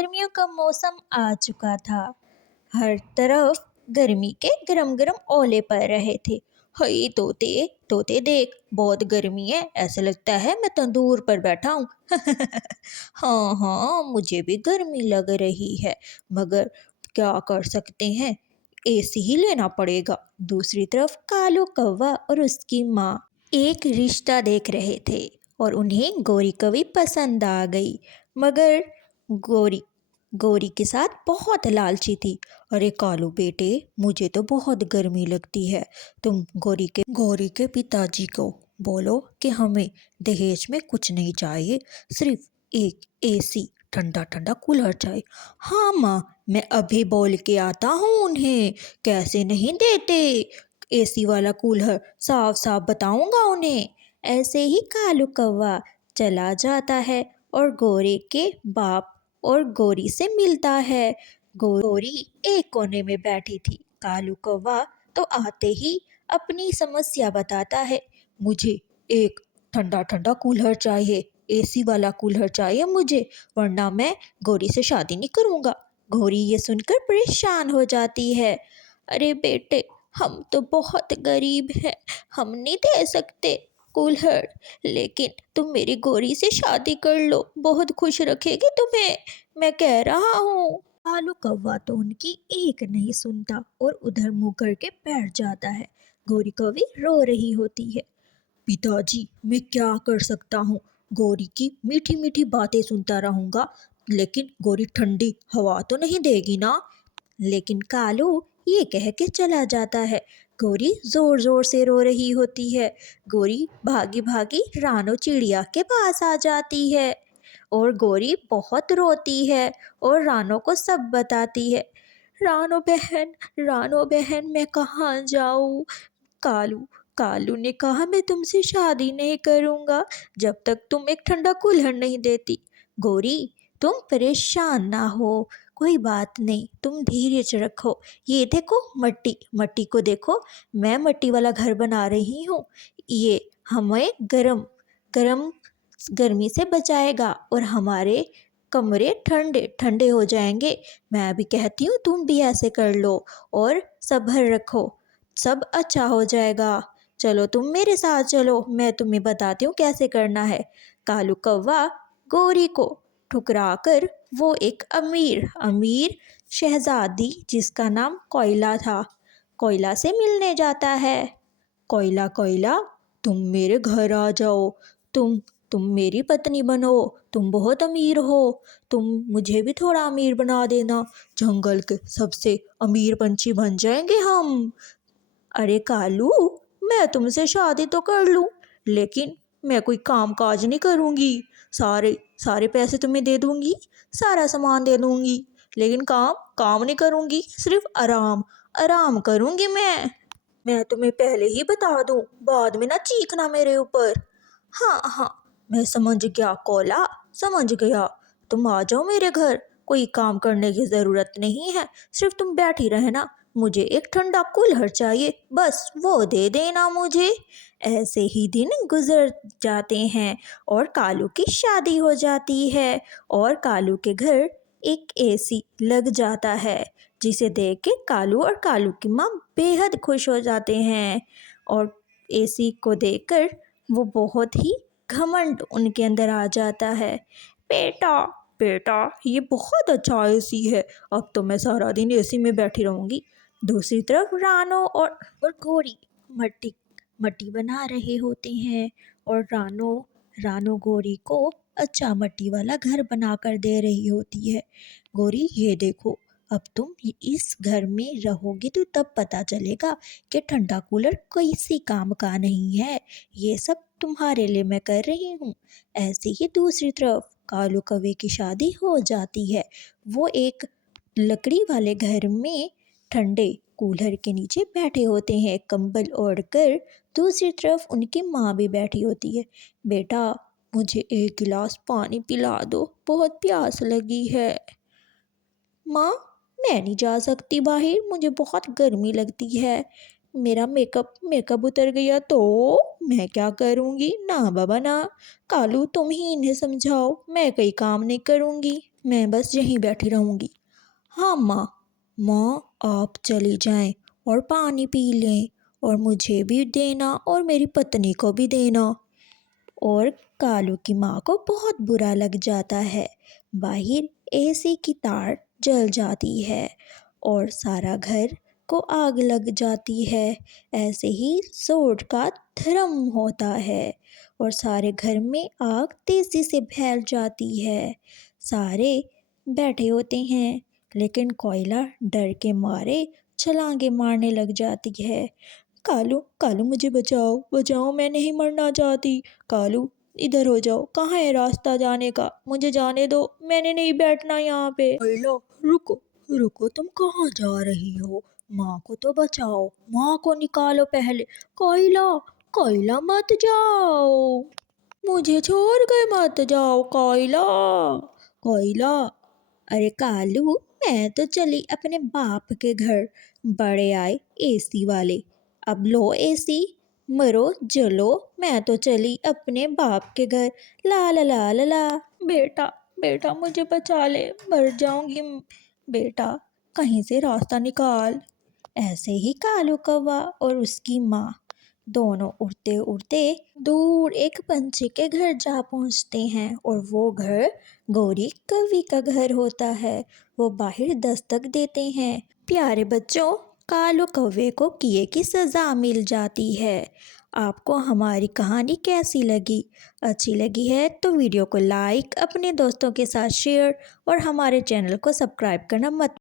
गर्मियों का मौसम आ चुका था। हर तरफ गर्मी के गरम गरम ओले पड़ रहे थे। हई तोते, तोते देख, बहुत गर्मी है, ऐसा लगता है मैं तंदूर पर बैठा हूँ। हाँ हाँ, मुझे भी गर्मी लग रही है, मगर क्या कर सकते हैं, एसी ही लेना पड़ेगा। दूसरी तरफ कालू कौवा और उसकी माँ एक रिश्ता देख रहे थे और उन्हें गौरी कवि पसंद आ गई। मगर गौरी गौरी के साथ बहुत लालची थी। अरे कालू बेटे, मुझे तो बहुत गर्मी लगती है। तुम गौरी के पिताजी को बोलो कि हमें दहेज में कुछ नहीं चाहिए, सिर्फ एक एसी, ठंडा ठंडा कूलर चाहिए। हाँ माँ, मैं अभी बोल के आता हूँ उन्हें, कैसे नहीं देते एसी वाला कूलर, साफ साफ बताऊंगा उन्हें। ऐसे ही कालू कौवा चला जाता है और गौरी के बाप और गौरी से मिलता है। गौरी एक कोने में बैठी थी। कालू कौवा तो आते ही अपनी समस्या बताता है। मुझे एक ठंडा ठंडा कूलर चाहिए, एसी वाला कूलर चाहिए मुझे, वरना मैं गौरी से शादी नहीं करूँगा। गौरी ये सुनकर परेशान हो जाती है। अरे बेटे, हम तो बहुत गरीब हैं, हम नहीं दे सकते कूलर, लेकिन तुम मेरी गौरी से शादी कर लो, बहुत खुश रखेगी तुम्हें, मैं कह रहा हूँ। कालू कौवा तो उनकी एक नहीं सुनता और उधर मुंह करके बैठ जाता है। गौरी कवि रो रही होती है। पिताजी, मैं क्या कर सकता हूँ, गौरी की मीठी मीठी बातें सुनता रहूंगा, लेकिन गौरी ठंडी हवा तो नहीं देगी ना। लेकिन कालू ये कह के चला जाता है। गौरी जोर जोर से रो रही होती है। गौरी भागी भागी रानो चिड़िया के पास आ जाती है और गौरी बहुत रोती है और रानो को सब बताती है। रानो बहन, मैं कहाँ जाऊँ? कालू कालू ने कहा मैं तुमसे शादी नहीं करूँगा जब तक तुम एक ठंडा कूलर नहीं देती। गौरी, तुम परेशान ना हो, कोई बात नहीं, तुम धीरज रखो। ये देखो मट्टी, मट्टी को देखो, मैं मट्टी वाला घर बना रही हूँ। ये हमें गरम गरम गर्मी से बचाएगा और हमारे कमरे ठंडे ठंडे हो जाएंगे। मैं भी कहती हूँ तुम भी ऐसे कर लो और सब्र रखो, सब अच्छा हो जाएगा। चलो तुम मेरे साथ चलो, मैं तुम्हें बताती हूँ कैसे करना है। कालू कौवा गौरी को ठुकरा कर वो एक अमीर अमीर शहजादी जिसका नाम कोयला था, कोयला से मिलने जाता है। कोयला कोयला, तुम मेरे घर आ जाओ, तुम मेरी पत्नी बनो, तुम बहुत अमीर हो, तुम मुझे भी थोड़ा अमीर बना देना, जंगल के सबसे अमीर पंछी बन जाएंगे हम। अरे कालू, मैं तुमसे शादी तो कर लूं, लेकिन मैं कोई काम काज नहीं करूंगी, सारे सारे पैसे तुम्हें दे दूंगी, सारा सामान दे दूंगी, लेकिन काम काम नहीं करूंगी, सिर्फ आराम आराम करूंगी मैं तुम्हें पहले ही बता दूं, बाद में ना चीखना मेरे ऊपर। हाँ हाँ, मैं समझ गया कोला, समझ गया, तुम आ जाओ मेरे घर, कोई काम करने की ज़रूरत नहीं है, सिर्फ तुम बैठी रहना, मुझे एक ठंडा कूलर चाहिए, बस वो दे देना मुझे। ऐसे ही दिन गुजर जाते हैं और कालू की शादी हो जाती है और कालू के घर एक एसी लग जाता है, जिसे देख के कालू और कालू की माँ बेहद खुश हो जाते हैं और एसी को देखकर वो बहुत ही घमंड उनके अंदर आ जाता है। बेटा बेटा, ये बहुत अच्छा एसी है, अब तो मैं सारा दिन एसी में बैठी रहूंगी। दूसरी तरफ रानो और गौरी मट्टी मट्टी बना रहे होते हैं और रानो रानो गौरी को अच्छा मट्टी वाला घर बना कर दे रही होती है। गौरी, ये देखो, अब तुम इस घर में रहोगे तो तब पता चलेगा कि ठंडा कूलर किसी काम का नहीं है, ये सब तुम्हारे लिए मैं कर रही हूँ। ऐसे ही दूसरी तरफ कालू कौवे की शादी हो जाती है। वो एक लकड़ी वाले घर में ठंडे कूलर के नीचे बैठे होते हैं कंबल ओढ़कर। दूसरी तरफ उनकी माँ भी बैठी होती है। बेटा, मुझे एक गिलास पानी पिला दो, बहुत प्यास लगी है। माँ, मैं नहीं जा सकती बाहर, मुझे बहुत गर्मी लगती है। मेरा मेकअप मेकअप उतर गया तो मैं क्या करूँगी? ना बाबा ना। कालू तुम ही इन्हें समझाओ, मैं कोई काम नहीं करूँगी, मैं बस यहीं बैठी रहूँगी। हाँ माँ। माँ आप चली जाएं और पानी पी लें और मुझे भी देना और मेरी पत्नी को भी देना। और कालू की माँ को बहुत बुरा लग जाता है। बाहर एसी की तार जल जाती है और सारा घर को आग लग जाती है। ऐसे ही सोट का धर्म होता है और सारे घर में आग तेजी से फैल जाती है। सारे बैठे होते हैं लेकिन कोयला डर के मारे छलांगे मारने लग जाती है। कालू कालू मुझे बचाओ बचाओ, मैं नहीं मरना चाहती। कालू इधर हो जाओ, कहाँ है रास्ता जाने का? मुझे जाने दो, मैंने नहीं बैठना यहाँ पे। कोयला रुको रुको, तुम कहाँ जा रही हो? माँ को तो बचाओ, माँ को निकालो पहले। कोयला कोयला मत जाओ, मुझे छोड़ कर मत जाओ कोयला। कोयला अरे कालू, मैं तो चली अपने बाप के घर। बड़े आए एसी वाले, अब लो एसी, मरो जलो, मैं तो चली अपने बाप के घर। ला ला ला ला ला। बेटा बेटा मुझे बचा ले, मर जाऊंगी। बेटा कहीं से रास्ता निकाल। ऐसे ही कालू कौवा और उसकी माँ दोनों उड़ते उड़ते दूर एक पंछी के घर जा पहुंचते हैं और वो घर गौरी कवि का घर होता है। वो बाहर दस्तक देते हैं। प्यारे बच्चों, कालू कौवे को किए की सज़ा मिल जाती है। आपको हमारी कहानी कैसी लगी? अच्छी लगी है तो वीडियो को लाइक, अपने दोस्तों के साथ शेयर और हमारे चैनल को सब्सक्राइब करना मत